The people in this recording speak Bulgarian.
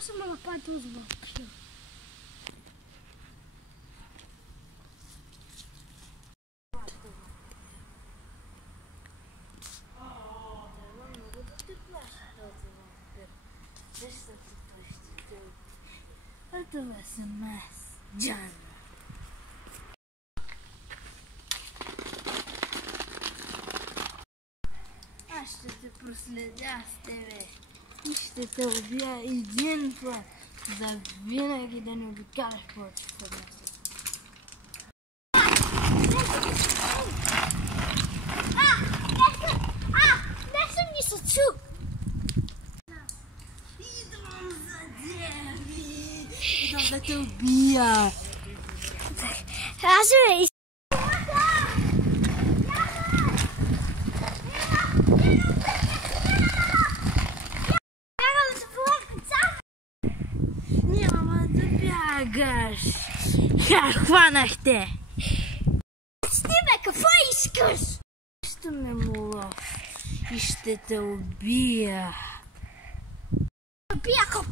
Posso me lapar dos blocos? Это СМС. Джан. Ще те проследя с тебе и ще те убия един път, за винаги да не обикаляш повече в съвместно. Нещо ми се чу! Идвам за тебе! Идвам да те убия! Аз ме няма да бягаш. Хванах те. Стиме, какво искаш? Ще ме молаш и ще те убия. Убия, коп.